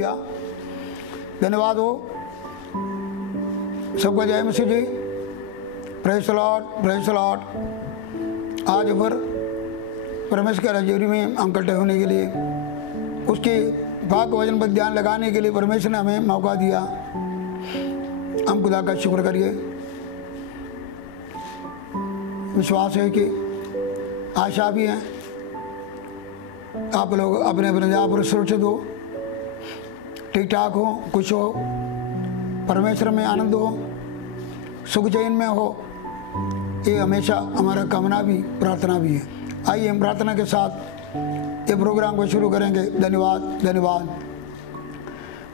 Hallelujah. धन्यवाद हो सबका। जय मसीह जी। Praise the lord, praise the lord. आज फिर परमेश्वर के हजूरी में हम इकट्ठे होने के लिए, उसके पाक वचन पर ध्यान लगाने के लिए परमेश्वर ने हमें मौका दिया। हम खुदा का शुक्र करिए। विश्वास है कि आशा भी है आप लोग अपने अपने जगह पर सुरक्षित हो, ठीक ठाक हो, खुश हो, परमेश्वर में आनंद हो, सुख चैन में हो। ये हमेशा हमारा कामना भी प्रार्थना भी है। आइए हम प्रार्थना के साथ ये प्रोग्राम को शुरू करेंगे। धन्यवाद, धन्यवाद।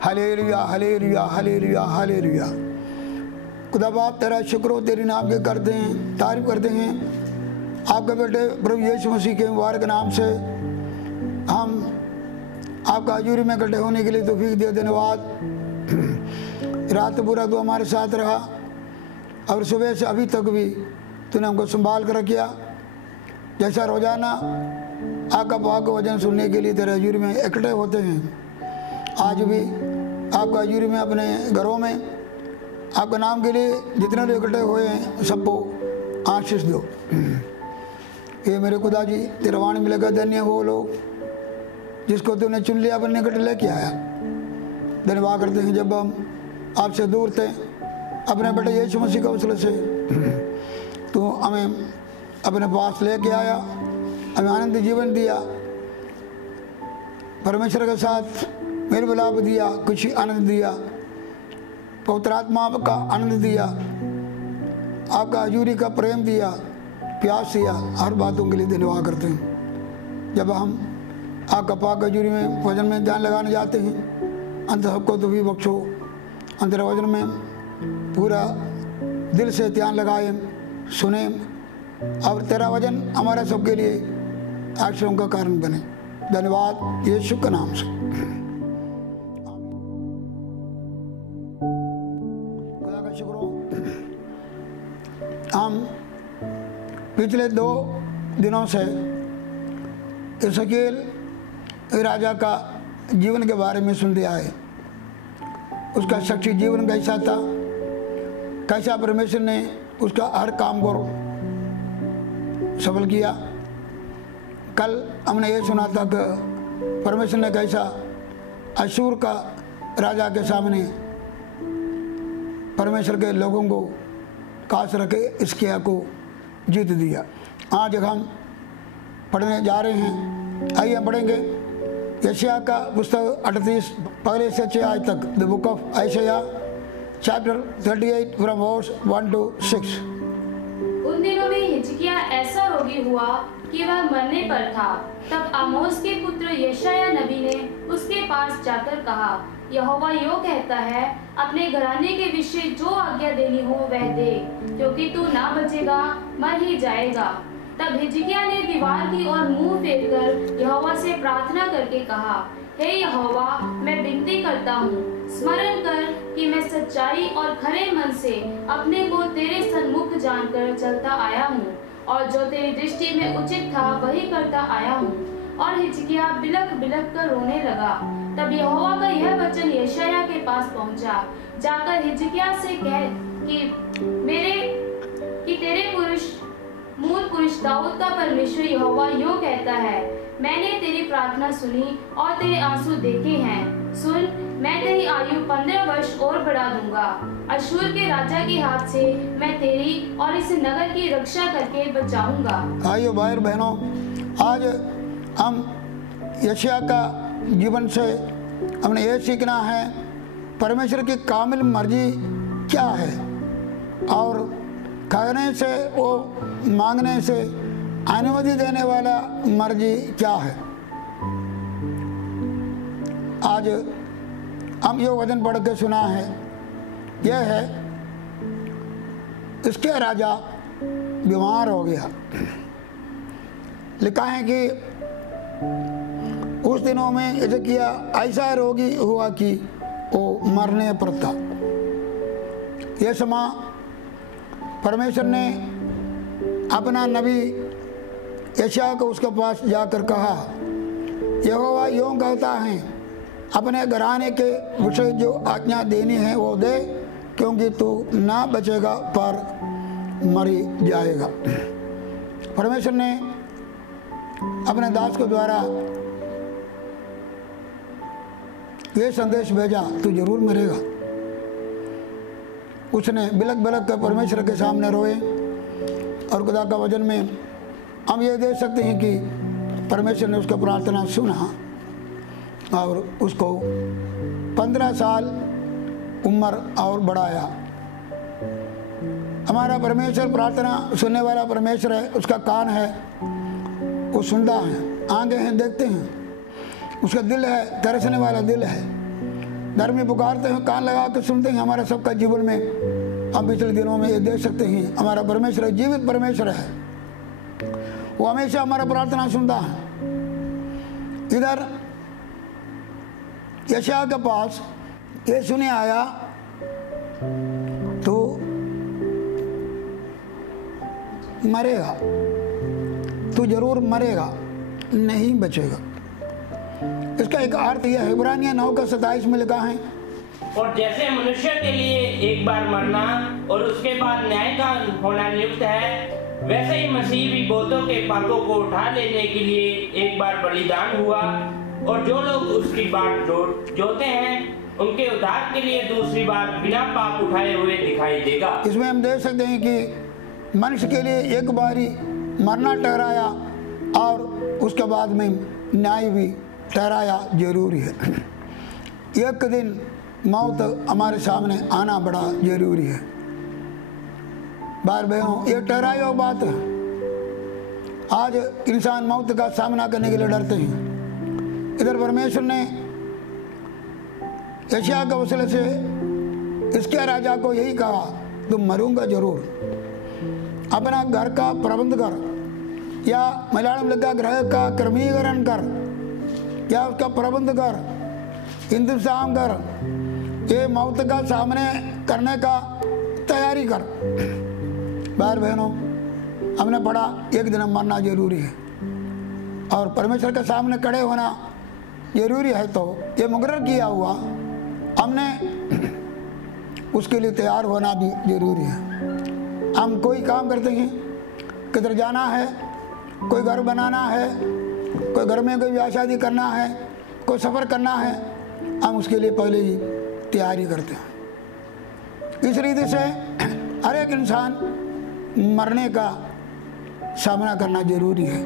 Hallelujah, hallelujah, hallelujah, hallelujah. खुदा बाप तेरा शुक्र हो, तेरी नाम के करते हैं, तारीफ करते हैं। आपके बेटे प्रभु यीशु मसीह के मुबारक नाम से हम आपका हजूरी में इकट्ठे होने के लिए तौफीक दिया। धन्यवाद। रात पूरा तो हमारे साथ रहा और सुबह से अभी तक भी तूने हमको संभाल कर रखा। जैसा रोजाना आपका पाक वचन सुनने के लिए तेरे हजूरी में इकट्ठे होते हैं, आज भी आपका हजूरी में अपने घरों में आपके नाम के लिए जितने लोग इकट्ठे हुए हैं सबको आशीष दो। ये मेरे खुदा जी तेरा वाणी मिलेगा। धन्य हो लोग जिसको तूने चुन लिया, अपने निकट लेके आया। धन्यवाद करते हैं जब हम आपसे दूर थे, अपने बेटे यीशु मसीह के वसीले से तो हमें अपने पास लेके आया, हमें आनंद जीवन दिया, परमेश्वर के साथ मेल मिलाप दिया, खुशी आनंद दिया, पवित्र आत्मा का आनंद दिया, आपका हजूरी का प्रेम दिया, प्यास दिया। हर बातों के लिए धन्यवाद करते हैं। जब हम आपका पाक हजूरी में वचन में ध्यान लगाने जाते हैं, अंत सबको तो भी बख्शो। अंतर वचन में पूरा दिल से ध्यान लगाए, सुने और तेरा वचन हमारे सबके लिए आशीषों का कारण बने। धन्यवाद यीशु के नाम से। खुदा का शुक्र हो। हम पिछले 2 दिनों से एजेकियेल राजा का जीवन के बारे में सुनते आए। उसका शख्सी जीवन कैसा था, कैसा परमेश्वर ने उसका हर काम को सफल किया। कल हमने ये सुना था कि परमेश्वर ने कैसा अशूर का राजा के सामने परमेश्वर के लोगों को काश रखे हिजकिय्याह को जीत दिया। आज हम पढ़ने जा रहे हैं। आइए हम पढ़ेंगे यशायाह का पुस्तक 38 पहले से 6 आज तक। द बुक ऑफ यशायाह चैप्टर 38 फ्रॉम वर्स 1 to 6। उन दिनों में हिजकिय्याह ऐसा रोगी हुआ कि वह मरने पर था। तब आमोस के पुत्र यशायाह नबी ने उसके पास जाकर कहा, यहोवा यूं कहता है, अपने घराने के विषय जो आज्ञा देनी हो वह दे, क्योंकि तू ना बचेगा, मर ही जाएगा। तब हिजकिय्याह ने दीवार की ओर मुंह फेरकर यहोवा से प्रार्थना करके कहा, हे यहोवा, मैं विनती करता हूँ, स्मरण कर कि मैं सच्चाई और खरे मन से अपने को तेरे सन्मुख जानकर चलता आया हूँ और जो तेरी दृष्टि में उचित था वही करता आया हूँ। और हिजकिय्याह बिलख बिलख कर रोने लगा। तब यहोवा का यह वचन यशायाह के पास पहुँचा, जाकर हिजकिय्याह से कह कि तेरे मूल पुरुष दाऊद का परमेश्वर यहोवा यूं कहता है, मैंने तेरी प्रार्थना सुनी और तेरे आंसू देखे हैं। सुन, मैं तेरी आयु 15 वर्ष और बढ़ा दूंगा। अशूर के राजा के हाथ से मैं तेरी और इस नगर की रक्षा करके बचाऊंगा। आइए भाई और बहनों, आज हम यशायाह का जीवन से हमने ये सीखना है परमेश्वर की कामिल मर्जी क्या है और कहने से वो मांगने से अनुमति देने वाला मर्जी क्या है। आज हम ये वचन पढ़ के सुना है, यह है इसके राजा बीमार हो गया। लिखा है कि उस दिनों में हिजकिय्याह ऐसा रोगी हुआ कि वो मरने पर था। यह समय परमेश्वर ने अपना नबी यशायाह को उसके पास जाकर कहा, यहोवा यूं कहता है, अपने घराने के विषय जो आज्ञा देनी है वो दे, क्योंकि तू ना बचेगा पर मरी जाएगा। परमेश्वर ने अपने दास के द्वारा ये संदेश भेजा, तू जरूर मरेगा। उसने बिलक बिलक कर परमेश्वर के सामने रोए, और खुदा का वचन में हम ये देख सकते हैं कि परमेश्वर ने उसका प्रार्थना सुना और उसको 15 साल उम्र और बढ़ाया। हमारा परमेश्वर प्रार्थना सुनने वाला परमेश्वर है, उसका कान है, वो सुनता है, आंखें हैं, देखते हैं, उसका दिल है, तरसने वाला दिल है। धर्मी पुकारते हैं, कान लगा के सुनते हैं। हमारा सबका जीवन में हम पिछले दिनों में ये देख सकते हैं, हमारा परमेश्वर जीवित परमेश्वर है, वो हमेशा हमारा प्रार्थना सुनता है। इधर यशायाह के पास ये सुने आया, तो मरेगा, तू जरूर मरेगा, नहीं बचेगा। इसका एक अर्थ यह है, इब्रानियों 9:27 में लिखा है, और जैसे मनुष्य के लिए एक बार मरना और उसके बाद न्याय का होना नियुक्त है, वैसे ही मसीह भी बहुतों के पापों को उठा लेने के लिए एक बार बलिदान हुआ, और जो लोग उसकी बाट जोते हैं उनके उद्धार के लिए दूसरी बार बिना पाप उठाए हुए दिखाई देगा। इसमें हम देख सकते हैं कि मनुष्य के लिए एक बारी मरना ठहराया और उसके बाद में न्याय भी ठहराया जरूरी है। एक दिन मौत हमारे सामने आना बड़ा जरूरी है। भाई बहनों, ये ठहराई हुई बात है। आज इंसान मौत का सामना करने के लिए डरते हैं। इधर परमेश्वर ने यशायाह के वसीले से इसके राजा को यही कहा, तुम मरूंगा जरूर, अपना घर का प्रबंध कर, या मलयालम लिखा ग्रह का क्रमीकरण कर, या उसका प्रबंध कर, इंतजाम कर, ये मौत का सामने करने का तैयारी कर। भाई बहनों, हमने पढ़ा एक दिन मरना जरूरी है और परमेश्वर के सामने खड़े होना जरूरी है, तो ये मुकर्रर किया हुआ, हमने उसके लिए तैयार होना भी जरूरी है। हम कोई काम करते हैं, किधर जाना है, कोई घर बनाना है, कोई घर में कोई ब्याह शादी करना है, कोई सफ़र करना है, हम उसके लिए पहले ही तैयारी करते हैं। इस रीति से हर एक इंसान मरने का सामना करना जरूरी है।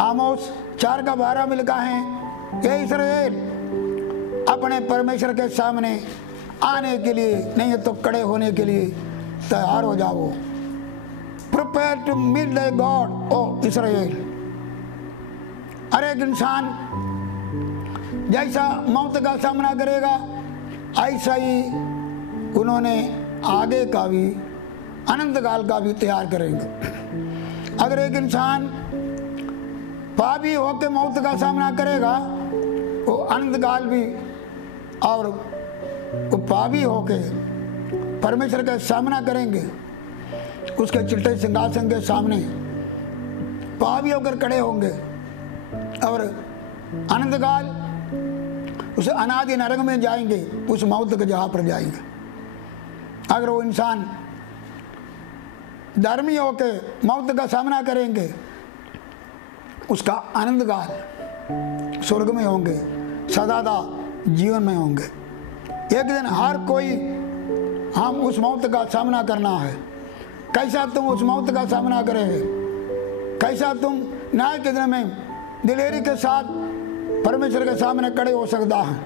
आमोस 4:12 में लिखा है, ये इस्राएल अपने परमेश्वर के सामने आने के लिए नहीं तो खड़े होने के लिए तैयार हो जाओ। Prepare to meet the God O Israel. हर एक इंसान जैसा मौत का सामना करेगा, ऐसा ही उन्होंने आगे का भी अनंत काल का भी तैयार करेंगे। अगर एक इंसान पापी होकर मौत का सामना करेगा, वो अनंत काल भी और वो पापी होकर परमेश्वर का सामना करेंगे। उसके चिट्टे सिंहासन के सामने पापी होकर खड़े होंगे और अनंत काल उस अनादि नरक में जाएंगे, उस मौत के जगह पर जाएंगे। अगर वो इंसान धर्मी होकर मौत का सामना करेंगे, उसका आनंद काल स्वर्ग में होंगे, सदा जीवन में होंगे। एक दिन हर कोई हम उस मौत का सामना करना है। कैसा तुम उस मौत का सामना करेंगे, कैसा तुम न्याय के दिन में दिलेरी के साथ परमेश्वर के सामने खड़े हो सकता है।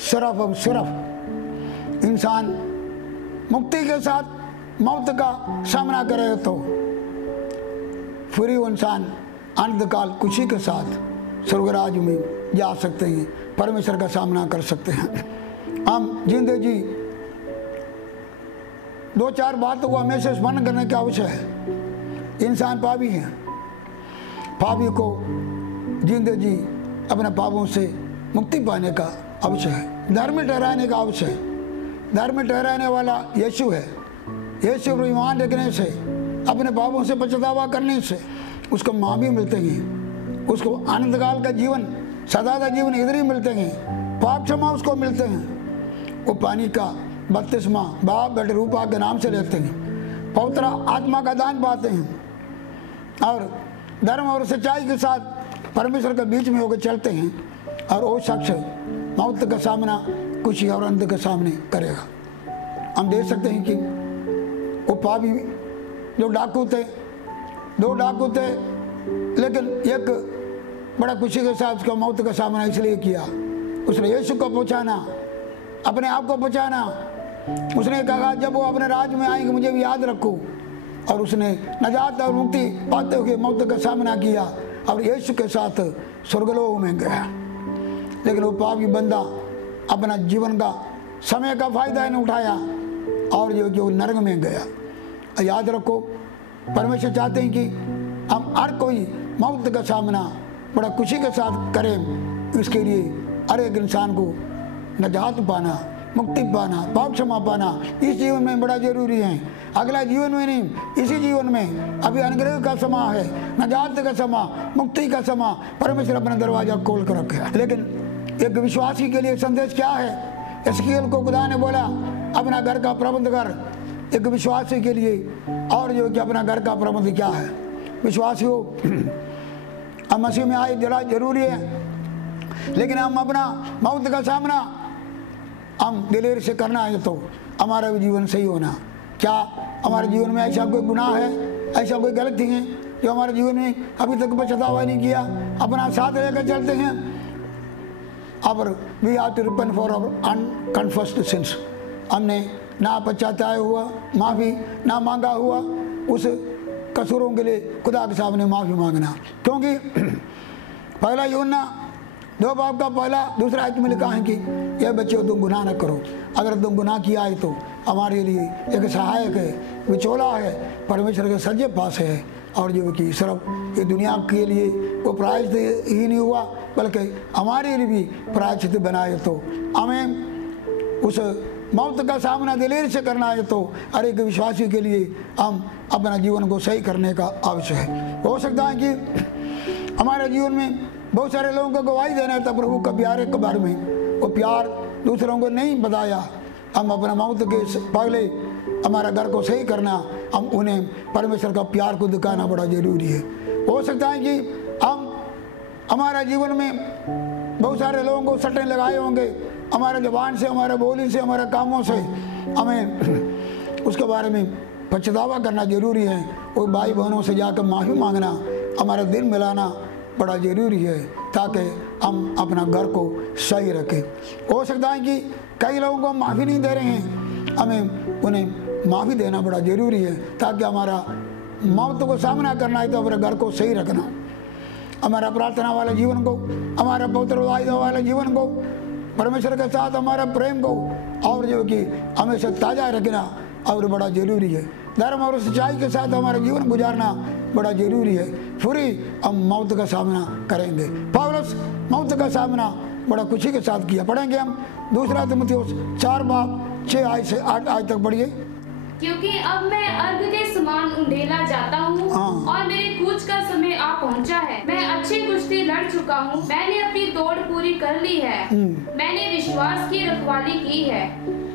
सिर्फ और सिर्फ इंसान मुक्ति के साथ मौत का सामना करे तो फिर वो इंसान अनंतकाल खुशी के साथ स्वर्गराज में जा सकते हैं, परमेश्वर का सामना कर सकते हैं। हम जिंदगी जी 2-4 बातों को हमेशा स्मरण करने की आवश्यक है। इंसान पापी है, पापी को जिंदगी अपने पापों से मुक्ति पाने का आवश्यक है, धर्म ठहराने का आवश्यक है। धर्म ठहराने वाला यीशु है। यीशु पर ईमान रखने से, अपने पापों से पछतावा करने से उसको माफ़ी मिलते हैं, उसको आनंद काल का जीवन सदा जीवन इधर ही मिलते हैं, पाप क्षमा उसको मिलते हैं। वो पानी का बपतिस्मा बाप बेटे रूपा के नाम से लेते हैं, पवित्र आत्मा का दान पाते हैं और धर्म और सच्चाई के साथ परमेश्वर के बीच में होकर चलते हैं। और वो शख्स मौत का सामना कुछ और अंत के सामने करेगा। हम देख सकते हैं कि वो पापी जो डाकू थे, 2 डाकू थे, लेकिन एक बड़ा खुशी के साथ उसका मौत का सामना इसलिए किया, उसने यीशु को पहुँचाना, अपने आप को बचाना। उसने कहा जब वो अपने राज्य में आएंगे मुझे भी याद रखो। और उसने नजात और मुक्ति पाते हुए मौत का सामना किया और यीशु के साथ स्वर्गलोक में गया। लेकिन वो पापी बंदा अपना जीवन का समय का फायदा नहीं उठाया और जो नरक में गया। याद रखो, परमेश्वर चाहते हैं कि हम हर कोई मौत का सामना बड़ा खुशी के साथ करें। इसके लिए हर एक इंसान को नजात पाना, मुक्ति पाना, पाप क्षमा पाना इस जीवन में बड़ा जरूरी है। अगला जीवन में नहीं, इसी जीवन में। अभी अनुग्रह का समय है, नजात का समय, मुक्ति का समय परमेश्वर अपना दरवाजा खोल कर रखे है। लेकिन एक विश्वासी के लिए संदेश क्या है? एस्कियल को खुदा ने बोला अपना घर का प्रबंध कर। एक विश्वासी के लिए और जो कि अपना घर का प्रबंध क्या है? विश्वासी हो, हम मसीह में आए जरा जरूरी है, लेकिन हम अपना मौत का सामना हम दिलेर से करना है तो हमारा भी जीवन सही होना। क्या हमारे जीवन में ऐसा कोई गुनाह है, ऐसा कोई गलती है जो हमारे जीवन में अभी तक पछतावा नहीं किया, अपना साथ लेकर चलते हैं? अब we have to repent for our unconfessed sins. हमने ना पश्चाताप हुआ, माफ़ी ना मांगा हुआ, उस कसूरों के लिए खुदा के सामने माफ़ी मांगना। क्योंकि पहला यूहन्ना 2 बाब का पहला दूसरा आयत में लिखा है कि यह बच्चों तुम गुनाह न करो। अगर तुम गुनाह किया है तो हमारे लिए एक सहायक है, विचोला है, परमेश्वर के सज्जे पास है। और जो कि सिर्फ ये दुनिया के लिए वो प्रायश्चित ही नहीं हुआ बल्कि हमारे लिए भी प्रायश्चित बनाए। तो हमें उस मौत का सामना दिलेर से करना है तो हर एक विश्वासी के लिए हम अपना जीवन को सही करने का आवश्यक है। हो सकता है कि हमारे जीवन में बहुत सारे लोगों को गवाही देना था प्रभु का प्यार के बारे में, वो प्यार दूसरों को नहीं बताया। हम अपना मौत के पहले हमारा घर को सही करना, हम उन्हें परमेश्वर का प्यार को दिखाना बड़ा जरूरी है। हो सकता है कि हम हमारा जीवन में बहुत सारे लोगों को सट्टे लगाए होंगे, हमारे जबान से, हमारे बोली से, हमारे कामों से। हमें उसके बारे में पछतावा करना जरूरी है और भाई बहनों से जाकर माफ़ी मांगना, हमारा दिल मिलाना बड़ा ज़रूरी है ताकि हम अपना घर को सही रखें। हो सकता है कि कई लोगों को माफ़ी नहीं दे रहे हैं, हमें उन्हें माफ़ी देना बड़ा ज़रूरी है ताकि हमारा मौत को सामना करना है तो अपने घर को सही रखना, हमारा प्रार्थना वाले जीवन को, हमारा पवित्र वायदा वाले जीवन को, परमेश्वर के साथ हमारा प्रेम को और जो कि हमेशा ताज़ा रखना और बड़ा ज़रूरी है। धर्म और सच्चाई के साथ हमारा जीवन गुजारना बड़ा जरूरी है, फिर हम मौत का सामना करेंगे। पौलुस मौत का सामना बड़ा खुशी के साथ किया। पढ़ेंगे हम 2 तीमुथियुस 4 बाब 6 आयत से 8 आयत तक पढ़िए। क्योंकि अब मैं अर्घ के समान उंडेला जाता हूँ और मेरे कूच का समय आ पहुँचा है। मैं अच्छी कुश्ती लड़ चुका हूँ, मैंने अपनी दौड़ पूरी कर ली है, मैंने विश्वास की रखवाली की है।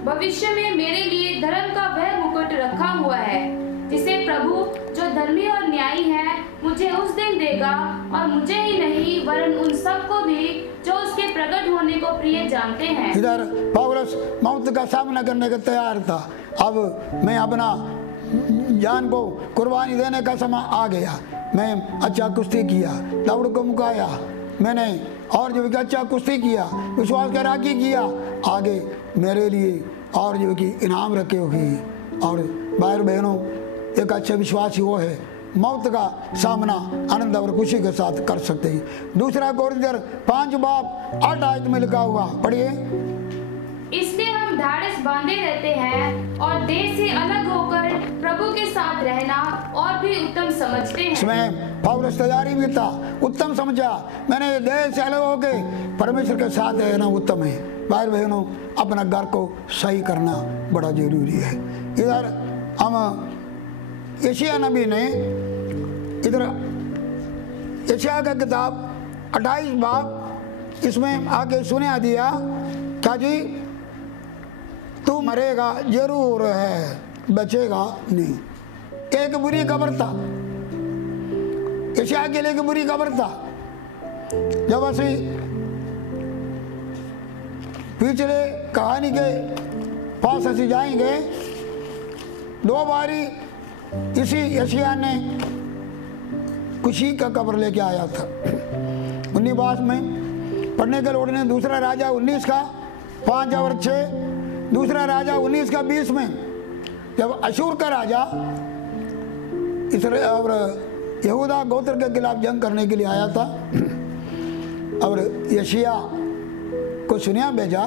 भविष्य में मेरे लिए धर्म का वह मुकुट रखा हुआ है जिसे प्रभु जो धर्मी और न्यायी है मुझे उस दिन देगा, और मुझे ही नहीं वरन उन सबको भी जो उसके प्रकट होने को प्रिय जानते हैं। इधर पौलुस मौत का सामना करने का तैयार था। अब मैं अपना जान को कुर्बानी देने का समय आ गया। मैं अच्छा कुश्ती किया, दौड़ को मुकाया मैंने, और जो कि अच्छा कुश्ती किया, विश्वास का राखी किया। आगे मेरे लिए और जो कि इनाम रखे हुए। और भाई बहनों, एक अच्छे विश्वासी वो है मौत का सामना आनंद और खुशी के साथ कर सकते हैं। 2 कोरिन्थियर 5 बाब 8 आयत में लिखा हुआ, पढ़िए। इसलिए हम ढाढ़स बांधे रहते हैं और देह से अलग होकर प्रभु के साथ रहना और भी उत्तम समझते हैं। इसमें पौलुस तैयारी भी था, उत्तम समझा। मैंने देह से अलग होकर परमेश्वर के साथ रहना उत्तम है। भाई बहनों, अपना घर को सही करना बड़ा जरूरी है। इधर हम यशायाह नबी ने इधर यशायाह का किताब 28 बाब इसमें आके सुना दिया क्या जी, तू मरेगा जरूर है, बचेगा नहीं। एक बुरी खबर था, यशायाह के लिए एक बुरी खबर था। जब ਅਸੀਂ पिछले कहानी के पास ਅਸੀਂ जाएंगे, 2 बारी इसी यशायाह ने खुशी का खबर लेके आया था। 19 में पढ़ने के लौटने, दूसरा राजा 19 का 5 और 6, दूसरा राजा 19 का 20 में जब अशूर का राजा इसराइल और यहूदा गोत्र के खिलाफ जंग करने के लिए आया था, और यशायाह को सुनिया भेजा।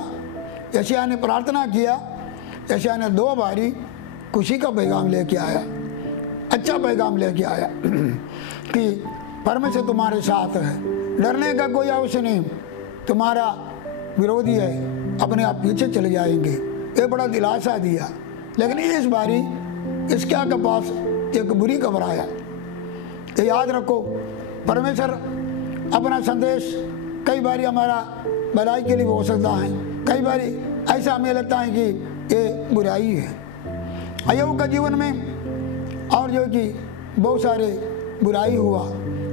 यशायाह ने प्रार्थना किया, यशायाह ने 2 बारी खुशी का पैगाम लेके आया, अच्छा पैगाम लेके आया कि परमेश्वर तुम्हारे साथ है, डरने का कोई आवश्यक नहीं, तुम्हारा विरोधी है, अपने आप पीछे चले जाएंगे। ये बड़ा दिलासा दिया। लेकिन इस बारी इसके के पास एक बुरी खबर आया। ये याद रखो, परमेश्वर अपना संदेश कई बारी हमारा भलाई के लिए हो सकता है, कई बारी ऐसा हमें लगता है कि ये बुराई है। अय्यूब का जीवन में और जो कि बहुत सारे बुराई हुआ,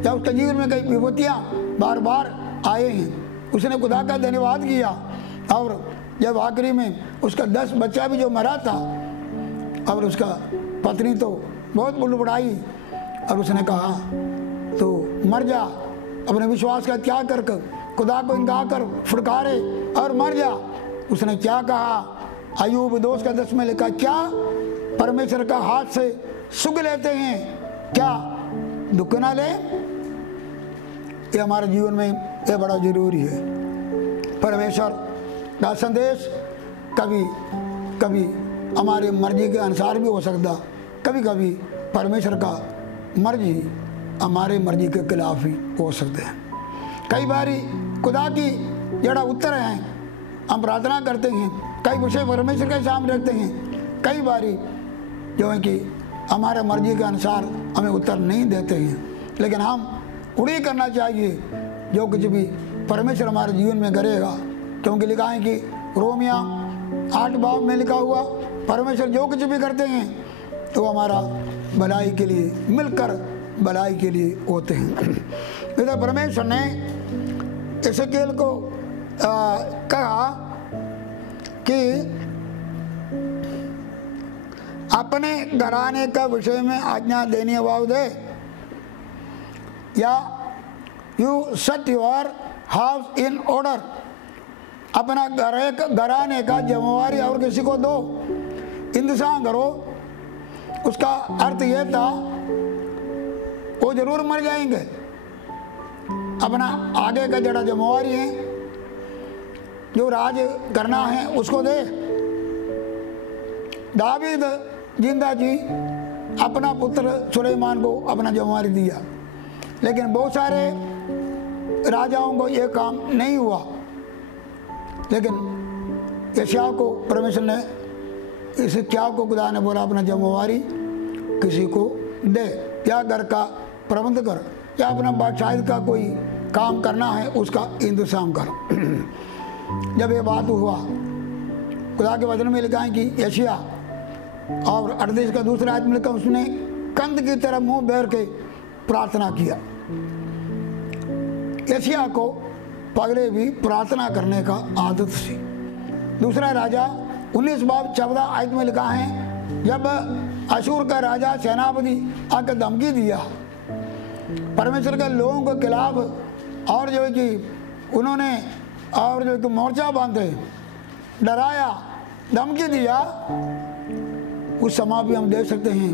जब उसके जीवन में कई विपत्तियाँ बार बार आए हैं, उसने खुदा का धन्यवाद किया। और जब आखिरी में उसका 10 बच्चा भी जो मरा था, और उसका पत्नी तो बहुत बुड़बुड़ाई, और उसने कहा तो मर जा, अपने विश्वास का त्याग कर खुदा को इनकार कर, फुटकारे और मर जा। उसने क्या कहा? अय्यूब 2 का 10 में लिखा, क्या परमेश्वर का हाथ से सुख लेते हैं, क्या दुख ना ले? ये हमारे जीवन में ये बड़ा जरूरी है। परमेश्वर का संदेश कभी कभी हमारी मर्जी के अनुसार भी हो सकता, कभी कभी परमेश्वर का मर्जी हमारे मर्जी के खिलाफ भी हो सकते हैं। कई बारी खुदा की जड़ा उत्तर हैं, हम प्रार्थना करते हैं, कई विषय परमेश्वर के सामने रखते हैं, कई बारी जो है कि हमारे मर्जी के अनुसार हमें उत्तर नहीं देते हैं। लेकिन हम उड़ीक करना चाहिए जो कुछ भी परमेश्वर हमारे जीवन में करेगा, क्योंकि लिखा है कि रोमिया 8 बाब में लिखा हुआ, परमेश्वर जो कुछ भी करते हैं तो हमारा भलाई के लिए, मिलकर भलाई के लिए होते हैं। इधर परमेश्वर ने एसेकिएल को कहा कि अपने घराने का विषय में आज्ञा देने वाव दे, या you set your house in order, अपना घराने का जिम्मेवारी और किसी को दो, इंतजाम करो। उसका अर्थ यह था वो जरूर मर जाएंगे, अपना आगे का जड़ा जिम्मेवारी है, जो राज करना है उसको दे। दावीद जिंदा जी अपना पुत्र सुलेमान को अपना जिम्मेवारी दिया, लेकिन बहुत सारे राजाओं को यह काम नहीं हुआ। लेकिन यशायाह को परमेश्वर ने, इस क्या को खुदा ने बोला अपना जिम्मेवारी किसी को दे, या घर का प्रबंध कर, या अपना बादशाह का कोई काम करना है उसका इंतजाम कर। जब ये बात हुआ, खुदा के वचन में लिखा है कि यशायाह और 38 का दूसरा आयत में लिखा, उसने कंध की तरह मुंह बैर के प्रार्थना किया। यशायाह को पहले भी प्रार्थना करने का आदत थी। दूसरा राजा 19 बाब 14 आयत में लिखा है, जब अशूर का राजा सेनापति आकर धमकी दिया परमेश्वर के लोगों के खिलाफ, और जो है कि उन्होंने और जो मोर्चा बांधे, डराया, धमकी दिया, उस समय भी हम देख सकते हैं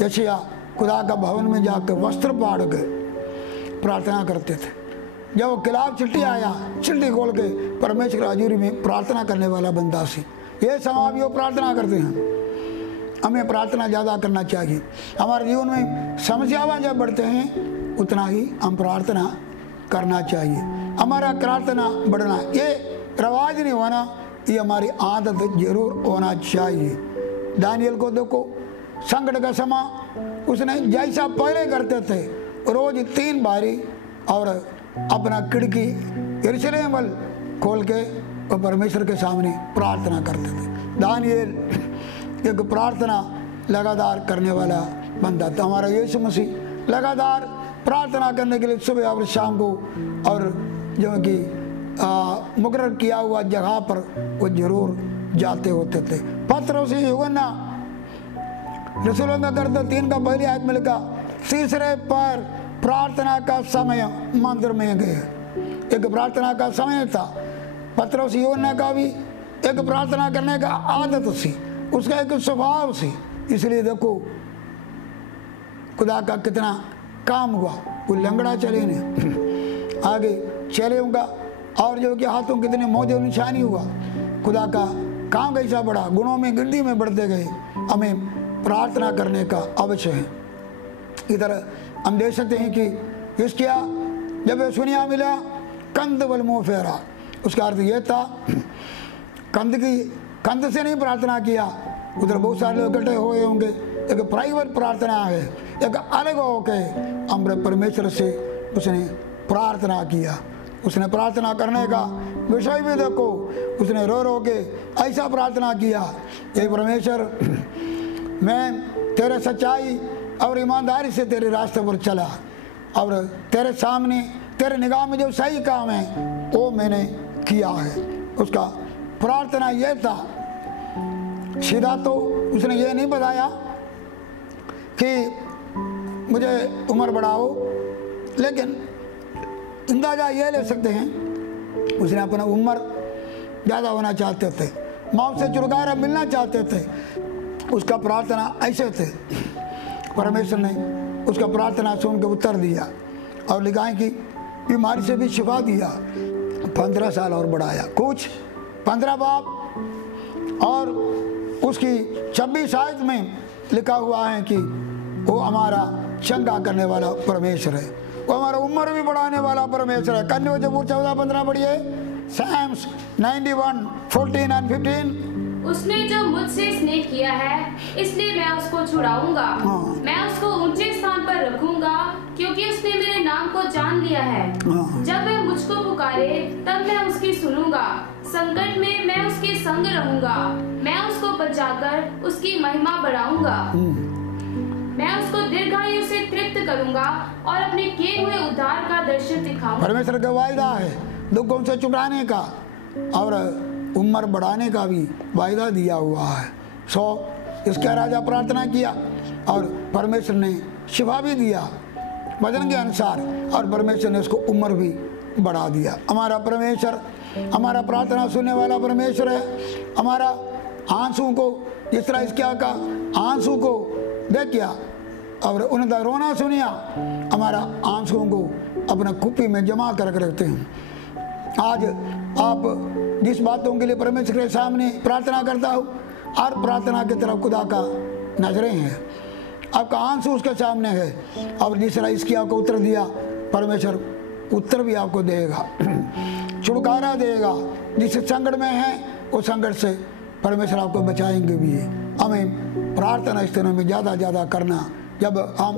यशायाह खुदा का भवन में जाकर वस्त्र फाड़ के प्रार्थना करते थे। जब वो खिलाफ चिट्ठी आया, चिट्ठी खोल के परमेश्वर हजूरी में प्रार्थना करने वाला बंदा से, ये समय भी वो प्रार्थना करते हैं। हमें प्रार्थना ज़्यादा करना चाहिए। हमारे जीवन में समस्याएं जब बढ़ते हैं उतना ही हम प्रार्थना करना चाहिए। हमारा प्रार्थना बढ़ना, ये रवाज नहीं होना, ये हमारी आदत जरूर होना चाहिए। दानियल को देखो, संकट का समय उसने जैसा पहले करते थे, रोज 3 बारी और अपना खिड़की यरूशलेम वल खोल के वो परमेश्वर के सामने प्रार्थना करते थे। दानिएल एक प्रार्थना लगातार करने वाला बंदा था। हमारा यीशु मसीह लगातार प्रार्थना करने के लिए सुबह और शाम को और जो कि मुकर्रर किया हुआ जगह पर वो जरूर जाते होते थे। पत्रोस यूहन्ना रसूलों का करते 3 का पहली आयत में लिखा, तीसरे पर प्रार्थना का समय मंदिर में गए। एक प्रार्थना का समय था। पत्रोस यूहन्ना का भी एक प्रार्थना करने का आदत सी, उसका एक स्वभाव सी। इसलिए देखो खुदा का कितना काम हुआ। वो लंगड़ा चले नहीं, आगे चले होगा, और जो कि हाथों कितने मोजे निशानी हुआ। खुदा का काम कैसा बढ़ा, गुणों में गिनती में बढ़ते गए। हमें प्रार्थना करने का अवश्य है। इधर हम देख सकते हैं कि इसकिया जब सुनिया मिला कंद बल मुँह फेरा, उसका अर्थ यह था कंद से नहीं प्रार्थना किया। उधर बहुत सारे लोग इकट्ठे हुए होंगे। एक प्राइवेट प्रार्थना है, एक अलग होके हमरे परमेश्वर से उसने प्रार्थना किया। उसने प्रार्थना करने का विषय भी देखो, उसने रो रो के ऐसा प्रार्थना किया, हे परमेश्वर मैं तेरे सच्चाई और ईमानदारी से तेरे रास्ते पर चला और तेरे सामने तेरे निगाह में जो सही काम है वो मैंने किया है। उसका प्रार्थना यह था। सीधा तो उसने ये नहीं बताया कि मुझे उम्र बढ़ाओ, लेकिन अंदाजा ये ले सकते हैं उसने अपना उम्र ज़्यादा होना चाहते थे, मौत से छुटकारा मिलना चाहते थे। उसका प्रार्थना ऐसे थे। परमेश्वर ने उसका प्रार्थना सुन के उत्तर दिया और लिखा है कि बीमारी से भी शिफा दिया। 15 साल और बढ़ाया, कुछ 15 बाब और उसकी 26 आयत में लिखा हुआ है कि वो हमारा चंगा करने वाला परमेश्वर है, वो हमारा उम्र भी बढ़ाने वाला परमेश्वर है। कन्या जबूर 14-15 पढ़िए, Psalms 91:14 and 15। उसने जो मुझसे स्नेह किया है इसलिए मैं उसको छुड़ाऊंगा। मैं उसको ऊंचे स्थान पर रखूंगा क्योंकि उसने मेरे नाम को जान लिया है। जब वह मुझको पुकारे तब मैं उसकी सुनूंगा। संकट में मैं उसके संग रहूंगा। मैं उसको बचाकर उसकी महिमा बढ़ाऊंगा। मैं उसको दीर्घायु से तृप्त करूंगा और अपने किए हुए उद्धार का दर्शन दिखाऊंगा। परमेश्वर का वायदा है दुखों से छुड़ाने का और उम्र बढ़ाने का भी वायदा दिया हुआ है। इसका राजा प्रार्थना किया और परमेश्वर ने शिफा भी दिया वचन के अनुसार, और परमेश्वर ने उसको उम्र भी बढ़ा दिया। हमारा परमेश्वर हमारा प्रार्थना सुनने वाला परमेश्वर है। हमारा आंसू को, जिस तरह इसका का आंसू को देख किया और उनका रोना सुनिया, हमारा आंसुओं को अपना कुप्पी में जमा कर रखते हैं। आज आप जिस बातों के लिए परमेश्वर के सामने प्रार्थना करता हो, हर प्रार्थना की तरफ खुदा का नजरें हैं। आपका आंसू उसके सामने है और जिस तरह इसकी आपको उत्तर दिया, परमेश्वर उत्तर भी आपको देगा, छुटकारा देगा। जिस संकट में है उस संकट से परमेश्वर आपको बचाएंगे भी। हमें प्रार्थना इस तरह में ज़्यादा करना। जब हम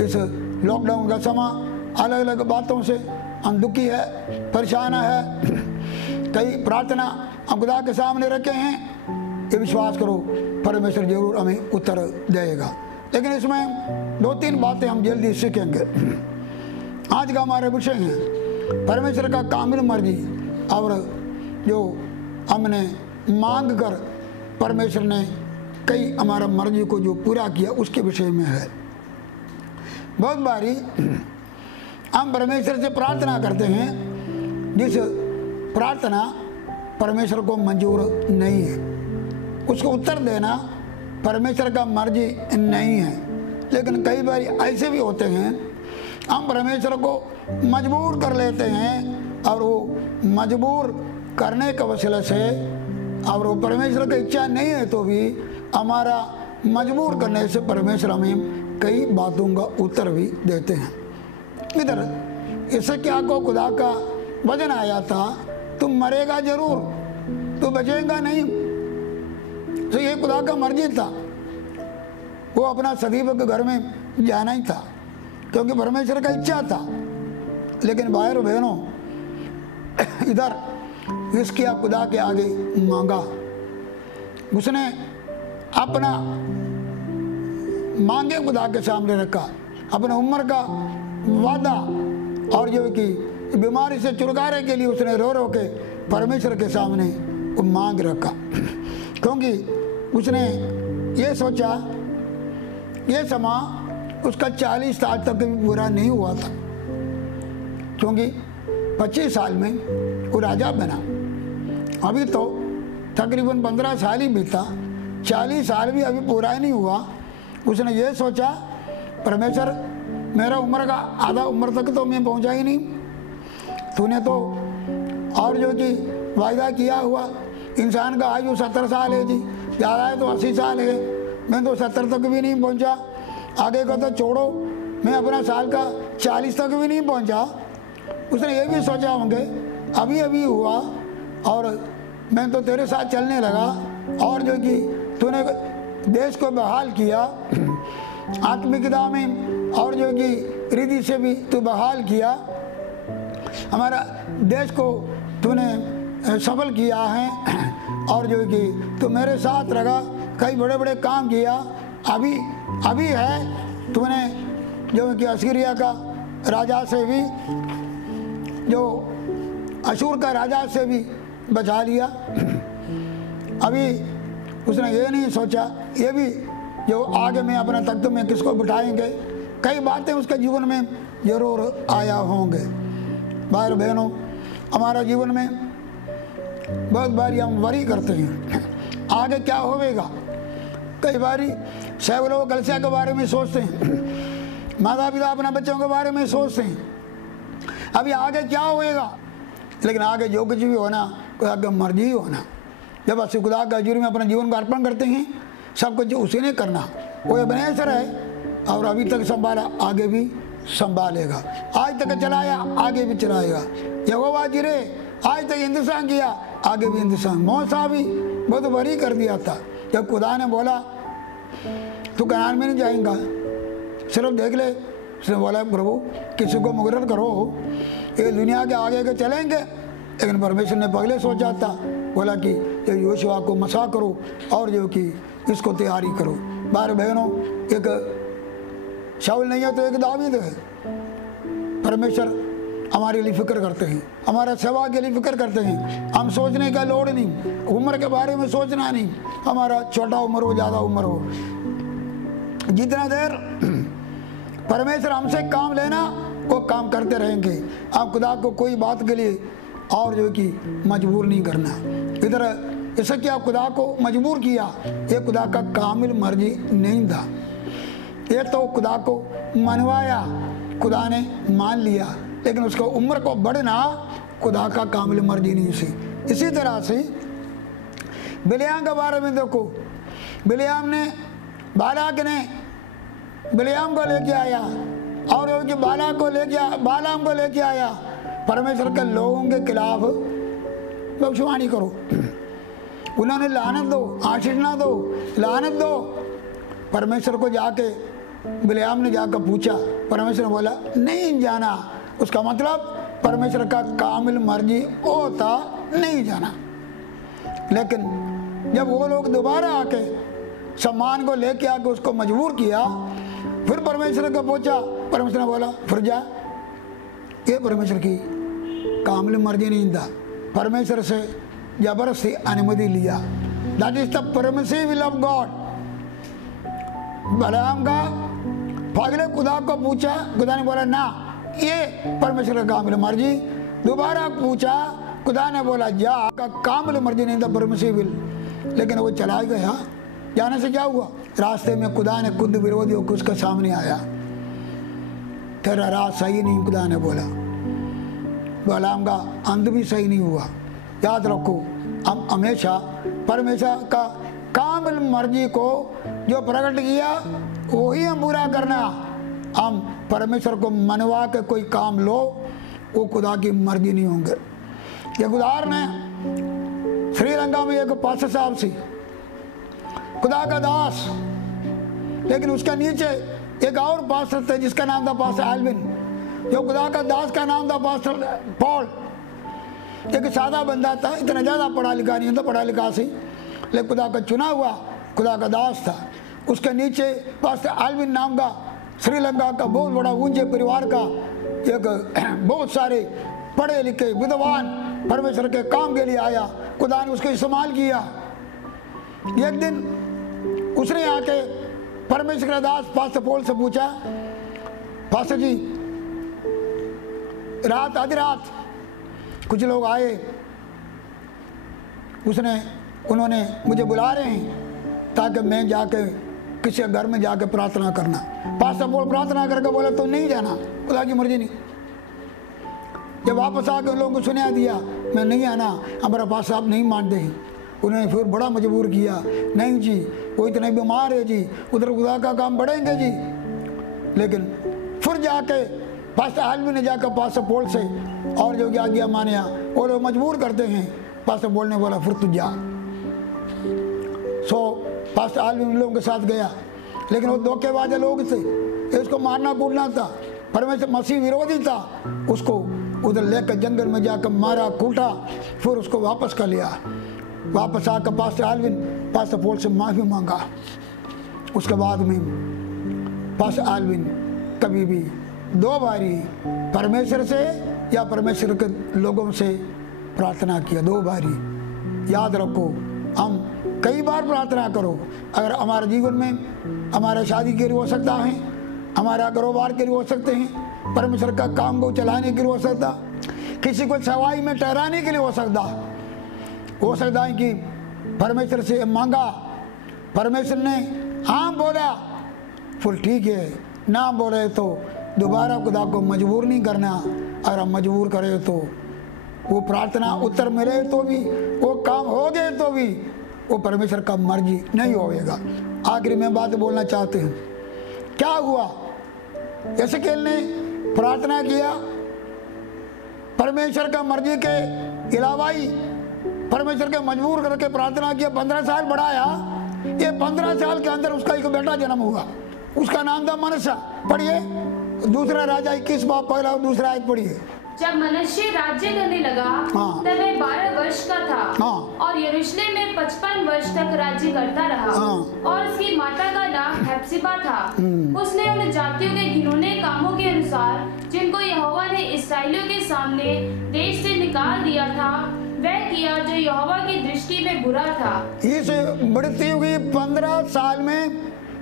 इस लॉकडाउन का समय अलग अलग बातों से हम दुखी है, परेशान है, कई प्रार्थना हम खुदा के सामने रखे हैं, ये विश्वास करो परमेश्वर जरूर हमें उत्तर देगा। लेकिन इसमें 2-3 बातें हम जल्दी सीखेंगे। आज का हमारा विषय है परमेश्वर का कामिल मर्जी, और जो हमने मांग कर परमेश्वर ने कई हमारा मर्जी को जो पूरा किया उसके विषय में है। बहुत बारी हम परमेश्वर से प्रार्थना करते हैं जिस प्रार्थना परमेश्वर को मंजूर नहीं है, उसको उत्तर देना परमेश्वर का मर्जी नहीं है। लेकिन कई बार ऐसे भी होते हैं हम परमेश्वर को मजबूर कर लेते हैं, और वो मजबूर करने के वसीले से, और वो परमेश्वर की इच्छा नहीं है तो भी हमारा मजबूर करने से परमेश्वर हमें कई बातों का उत्तर भी देते हैं। इधर इससे क्या को खुदा का वचन आया था, तुम मरेगा जरूर, तू बचेगा नहीं। तो ये खुदा का मर्जी था, वो अपना सदीव के घर में जाना ही था, क्योंकि परमेश्वर का इच्छा था। लेकिन भाई और बहनों, इधर हिजकिय्याह खुदा के आगे मांगा, उसने अपना मांगे खुदा के सामने रखा, अपने उम्र का वादा और जो कि बीमारी से छुटकारे के लिए उसने रो रो के परमेश्वर के सामने वो मांग रखा, क्योंकि उसने ये सोचा ये समा उसका 40 साल तक भी पूरा नहीं हुआ था, क्योंकि 25 साल में वो राजा बना, अभी तो तकरीबन 15 साल ही बीता, 40 साल भी अभी पूरा नहीं हुआ। उसने ये सोचा परमेश्वर मेरा उम्र का आधा उम्र तक तो मैं पहुंचा ही नहीं, तूने तो और जो कि वायदा किया हुआ इंसान का आयु 70 साल है जी, ज़्यादा है तो 80 साल है, मैं तो 70 तक भी नहीं पहुंचा, आगे का तो छोड़ो, मैं अपना साल का 40 तक भी नहीं पहुंचा। उसने ये भी सोचा होंगे अभी अभी हुआ और मैं तो तेरे साथ चलने लगा, और जो कि तूने देश को बहाल किया आत्मिकता में, और जो कि रिद्धि से भी तू बहाल किया, हमारा देश को तूने सफल किया है, और जो कि तू मेरे साथ रहा, कई बड़े बड़े काम किया, अभी है तूने जो कि असीरिया का राजा से भी, जो अशूर का राजा से भी बचा लिया। अभी उसने ये नहीं सोचा ये भी जो आगे में अपना तख्त में किसको बिठाएंगे, कई बातें उसके जीवन में जरूर आया होंगे। भाई बहनों, हमारा जीवन में बहुत बारी हम वरी करते हैं आगे क्या होगा, कई बारी सब लोग कलीसिया के बारे में सोचते हैं, माता पिता अपना बच्चों के बारे में सोचते हैं अभी आगे क्या होएगा, लेकिन आगे जो कुछ भी होना खुदा की मर्जी ही होना। जब असि खुदा के हजूरी में अपने जीवन को अर्पण करते हैं, सब कुछ उसी ने करना, वो एबेनेज़र है और अभी तक संभाला आगे भी संभालेगा, आज तक चलाया आगे भी चलाएगा। यहोवा जिरे आज तक इंतजाम किया आगे भी इंतजाम। मौसा भी बहुत बड़ी कर दिया था, जब खुदा ने बोला तू कनान में नहीं जाएगा, सिर्फ देख ले, उसने बोला प्रभु किसी को मुकर्रर करो, ये दुनिया के आगे के चलेंगे, लेकिन परमेश्वर ने पहले सोचा था, बोला कि ये योशुआ को मसा करो और जो कि इसको तैयारी करो। भाई बहनों, एक शाऊल नहीं है तो एक दाऊद है। परमेश्वर हमारे लिए फिक्र करते हैं, हमारा सेवा के लिए फिक्र करते हैं। हम सोचने का लोड़ नहीं, उम्र के बारे में सोचना नहीं, हमारा छोटा उम्र हो ज़्यादा उम्र हो, जितना देर परमेश्वर हमसे काम लेना वो काम करते रहेंगे। आप खुदा को कोई बात के लिए और जो कि मजबूर नहीं करना। इधर इससे क्या खुदा को मजबूर किया, ये खुदा का कामिल मर्जी नहीं था, ये तो खुदा को मनवाया, खुदा ने मान लिया, लेकिन उसको उम्र को बढ़ना खुदा का कामिल मर्जी नहीं थी। इसी तरह से बिलियाम के बारे में देखो, बिलियाम ने बालाक ने बिलियाम को लेके आया और कि बालाम को लेके आया, परमेश्वर के लोगों के खिलाफ भविष्यवाणी करो, उन्होंने लानत दो, आशीष ना दो, लानत दो। परमेश्वर को जाके बिलियाम ने जाकर पूछा, परमेश्वर ने बोला नहीं जाना, उसका मतलब परमेश्वर का कामिल मर्जी होता नहीं जाना। लेकिन जब वो लोग दोबारा आके सम्मान को लेके आके उसको मजबूर किया, फिर परमेश्वर को पूछा, परमेश्वर ने बोला फिर जा। ये परमेश्वर की कामिल मर्जी नहीं था, परमेश्वर से जबरदस्ती अनुमति लिया। That is the permissive will of God. बिलियाम का पहले खुदा को पूछा, खुदा ने बोला ना, ये परमेश्वर का कामिल मर्जी। दोबारा पूछा, खुदा ने बोला जा, का कामिल मर्जी नहीं था, परमिसिव विल। लेकिन वो चला गया, जाने से क्या हुआ, रास्ते में खुदा ने खुद विरोधियों को उसके सामने आया, तेरा राह सही नहीं, खुदा ने बोला। बिलियाम का अंत भी सही नहीं हुआ। याद रखो, हम हमेशा परमेश्वर का कामिल मर्जी को जो प्रकट किया वही हम पूरा करना। हम परमेश्वर को मनवा के कोई काम लो, वो खुदा की मर्जी नहीं होंगे। एक उदाहरण है, श्रीलंका में एक पास्टर साहब सी, खुदा का दास, लेकिन उसके नीचे एक और पास्टर थे जिसका नाम था पास्टर एल्विन। जो खुदा का दास का नाम था पास्टर पॉल, एक सादा बंदा था, इतना ज़्यादा पढ़ा लिखा नहीं था, पढ़ा लिखा सी, लेकिन खुदा का चुना हुआ खुदा का दास था। उसके नीचे पास्टर आल्विन नाम का श्रीलंका का बहुत बड़ा ऊंचे परिवार का एक बहुत सारे पढ़े लिखे विद्वान परमेश्वर के काम के लिए आया, खुदा ने उसको इस्तेमाल किया। एक दिन उसने आके परमेश्वर का दास पास्टर पॉल से पूछा, पास्टर जी रात आधी रात कुछ लोग आए, उन्होंने मुझे बुला रहे हैं ताकि मैं जाके किसी घर में जाके प्रार्थना करना। पास्टर पॉल प्रार्थना करके बोला तो नहीं जाना, खुदा की मर्जी नहीं। जब वापस आके उन लोगों को सुना दिया मैं नहीं आना, हमारा पास साहब नहीं मानते हैं। उन्होंने फिर बड़ा मजबूर किया, नहीं जी वो इतने बीमार है जी, उधर खुदा का काम बढ़ेंगे जी। लेकिन फिर जाके पास्टर आल्विन ने जाकर पास्टर पॉल से और जो क्या किया मानिया, वो लोग मजबूर करते हैं। पास्टर पॉल ने बोला फिर तू जा। पास्टर आल्विन लोगों के साथ गया, लेकिन वो धोखेबाज लोग थे, इसको मारना कूटना था, परमेश्वर मसीह विरोधी था। उसको उधर लेकर जंगल में जाकर मारा कूटा, फिर उसको वापस कर लिया। वापस आकर पास्टर आल्विन पास्टर पॉल से माफ़ी मांगा। उसके बाद में पास्टर आल्विन कभी भी 2 बारी परमेश्वर से या परमेश्वर के लोगों से प्रार्थना किया, 2 बारी। याद रखो, हम कई बार प्रार्थना करो। अगर हमारे जीवन में हमारा शादी के लिए हो सकता है, हमारा कारोबार के लिए हो सकते हैं, परमेश्वर का काम को चलाने के लिए हो सकता, किसी को सवाई में ठहराने के लिए हो सकता है कि परमेश्वर से मांगा, परमेश्वर ने हाँ बोला फिर ठीक है, ना बोले तो दोबारा खुदा को मजबूर नहीं करना। अगर हम मजबूर करें तो वो प्रार्थना उत्तर मिले तो भी, वो काम हो गए तो भी, वो परमेश्वर का मर्जी नहीं होगा। आखिरी में बात बोलना चाहते हैं, क्या हुआ? एसेकिएल ने प्रार्थना किया, परमेश्वर का मर्जी के अलावा ही परमेश्वर के मजबूर करके प्रार्थना किया। 15 साल बढ़ाया, ये 15 साल के अंदर उसका एक बेटा जन्म हुआ, उसका नाम था मनश्शा। पढ़िए दूसरा राजा 21 बाब पहला और दूसरा आयत पढ़िए। जब मनश्शे राज्य करने लगा तब वह 12 वर्ष का था और यरूशलेम में 55 वर्ष तक राज्य करता रहा और उसकी माता का नाम हेप्सिबा था। उसने उन जातियों के घिनौने कामों के अनुसार जिनको यहोवा ने इस्राएलियों के सामने देश से निकाल दिया था वह किया जो यहोवा की दृष्टि में बुरा था। इस बढ़ती हुई 15 साल में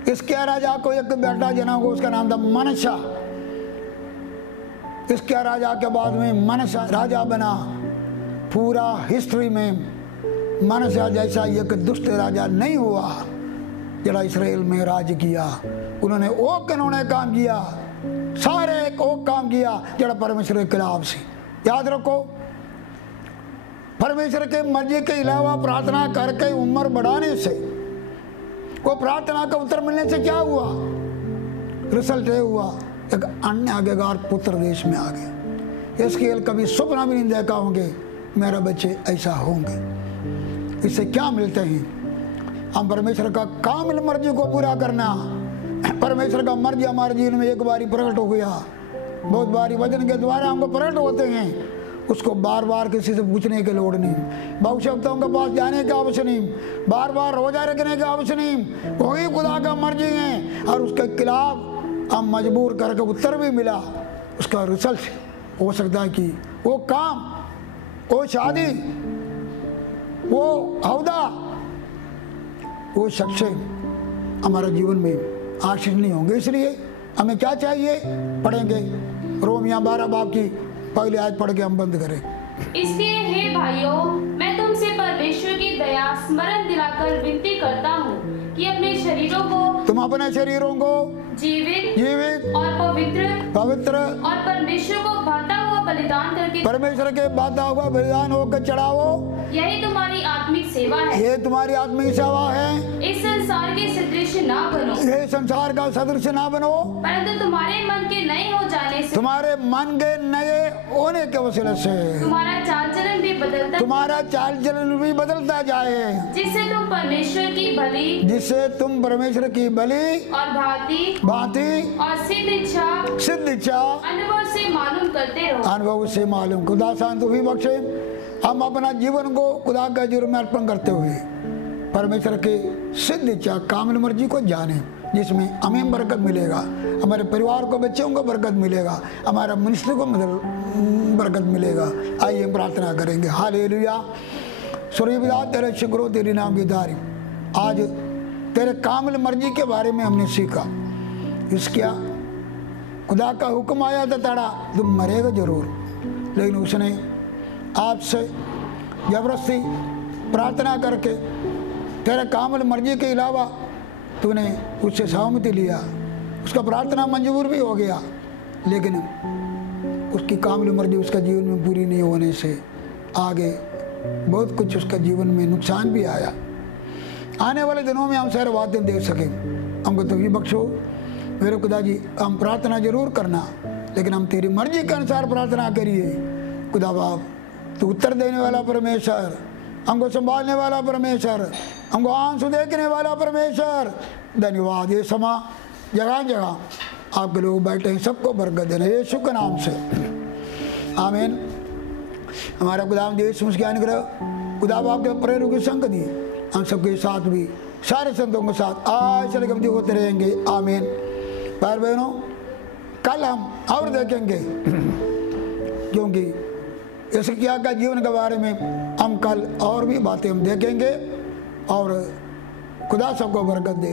इसके राजा को एक बेटा जना हुआ, उसका नाम था मनश्शा। इसके राजा के बाद में मनश्शा राजा बना। पूरा हिस्ट्री में मनश्शा जैसा एक दुष्ट राजा नहीं हुआ जरा इसराइल में राज किया। उन्होंने वो कानूनी काम किया, सारे वो काम किया जरा परमेश्वर के खिलाफ से। याद रखो, परमेश्वर के मर्जी के अलावा प्रार्थना करके उम्र बढ़ाने से, वो प्रार्थना का उत्तर मिलने से क्या हुआ? रिजल्ट ये हुआ एक अन्य आज्ञाकार पुत्र देश में आ गया। एसेकिएल कभी सपना भी नहीं देखा होंगे मेरे बच्चे ऐसा होंगे। इससे क्या मिलते हैं? हम परमेश्वर का कामिल मर्जी को पूरा करना। परमेश्वर का मर्जी हमारे जीवन में एक बारी प्रकट हो गया, बहुत बारी वचन के द्वारा हमको प्रकट होते हैं। उसको बार बार किसी से पूछने की लोड़ नहीं, भविष्यवक्ताओं के पास जाने की आवश्यक नहीं, बार बार रोजा रखने की आवश्यक नहीं। वही खुदा का मर्जी है और उसके खिलाफ हम मजबूर करके उत्तर भी मिला। उसका रिजल्ट हो सकता है कि वो काम, वो शादी, वो अहदा, वो शख्स हमारे जीवन में आशीष नहीं होंगे। इसलिए हमें क्या चाहिए? पढ़ेंगे रोमिया 12 बाब की पहली आयत पढ़ के हम बंद करें। इसलिए हे भाइयों, मैं तुमसे परमेश्वर की दया स्मरण दिलाकर विनती करता हूँ कि अपने शरीरों को, तुम अपने शरीरों को जीवित और पवित्र और परमेश्वर को भाता हुआ बलिदान करके, परमेश्वर के भाता हुआ बलिदान होकर चढ़ाओ। यही तुम्हारी आत्मिक सेवा है। ये तुम्हारी आत्मिक सेवा है। इस संसार के सदृश ना बनो, ये संसार का सदृश ना बनो, परंतु तुम्हारे मन के नए हो जाने से, तुम्हारे मन के नए होने के वसीले से तुम्हारा चाल चलन भी बदलता जाए, जिससे तुम परमेश्वर की भली और भांति और सिद्ध इच्छा सिद्ध इच्छा अनुभव से मालूम करते रहो। अनुभव से मालूम। खुदा शांत भी बख्शे। हम अपना जीवन को खुदा के हजूर में अर्पण करते हुए परमेश्वर के सिद्ध इच्छा कामिल मर्जी को जाने, जिसमें हमें बरकत मिलेगा, हमारे परिवार को, बच्चों को बरकत मिलेगा, हमारा मनुष्य को बरकत मिलेगा। आइए प्रार्थना करेंगे। हालेलुया। स्वर्गीय पिता तेरे शुक्र हो, तेरी नाम की तारीफ। आज तेरे कामिल मर्जी के बारे में हमने सीखा। इसका खुदा का हुक्म आया था ताड़ा तुम मरेगा जरूर, लेकिन उसने आपसे जबरदस्ती प्रार्थना करके तेरे कामिल मर्जी के अलावा तूने उससे सहमति लिया। उसका प्रार्थना मंजूर भी हो गया, लेकिन उसकी कामिल मर्जी उसका जीवन में पूरी नहीं होने से आगे बहुत कुछ उसका जीवन में नुकसान भी आया। आने वाले दिनों में हम सारे वादे दे सकें, हमको तो भी बख्शो मेरे खुदा जी। हम प्रार्थना जरूर करना, लेकिन हम तेरी मर्जी के अनुसार प्रार्थना करिए। खुदा बाप तू उत्तर देने वाला परमेश्वर, हमको संभालने वाला परमेश्वर, हमको आंसू देखने वाला परमेश्वर, धन्यवाद। ये समा जगह जगह आपके लोग बैठे हैं, सबको बरकत देना यीशु के नाम से, आमीन। हमारा खुदा यीशु मसीह का अनुग्रह, खुदा बाप के प्रेरित की संगति हम सबके साथ भी, सारे संतों के साथ आज से लेकर होते रहेंगे, आमीन। भाई बहनों, कल हम और देखेंगे, क्योंकि हिजकिय्याह का जीवन के बारे में हम कल और भी बातें हम देखेंगे, और खुदा सबको बरकत दे।